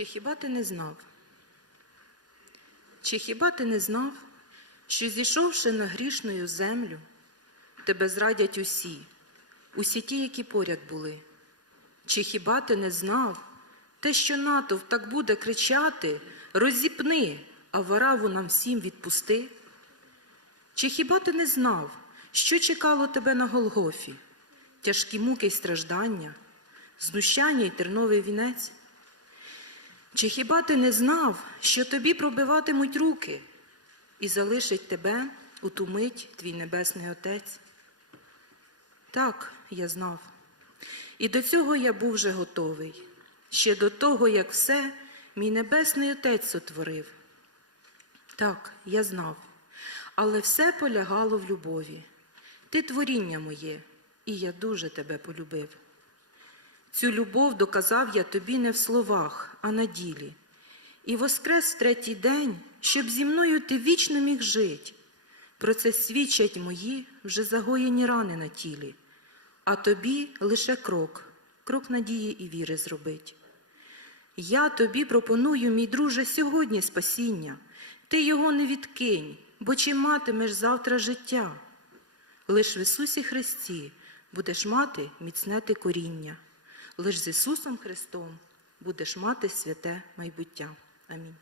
Чи хіба ти не знав? Чи хіба ти не знав, що зійшовши на грішною землю, тебе зрадять усі, усі ті, які поряд були? Чи хіба ти не знав, те, що натовп так буде кричати, розіпни, а вараву нам всім відпусти? Чи хіба ти не знав, що чекало тебе на Голгофі? Тяжкі муки й страждання, знущання й терновий вінець? Чи хіба ти не знав, що тобі пробиватимуть руки і залишить тебе у ту мить твій небесний Отець? Так, я знав. І до цього я був вже готовий, ще до того, як все мій небесний Отець сотворив. Так, я знав, але все полягало в любові. Ти творіння моє, і я дуже тебе полюбив. Цю любов доказав я тобі не в словах, а на ділі. І воскрес в третій день, щоб зі мною ти вічно міг жить. Про це свідчать мої вже загоєні рани на тілі, а тобі лише крок, крок надії і віри зробить. Я тобі пропоную, мій друже, сьогодні спасіння. Ти його не відкинь, бо чи матимеш завтра життя? Лиш в Ісусі Христі будеш мати міцне ти коріння. Лиш з Ісусом Христом будеш мати святе майбуття. Амінь.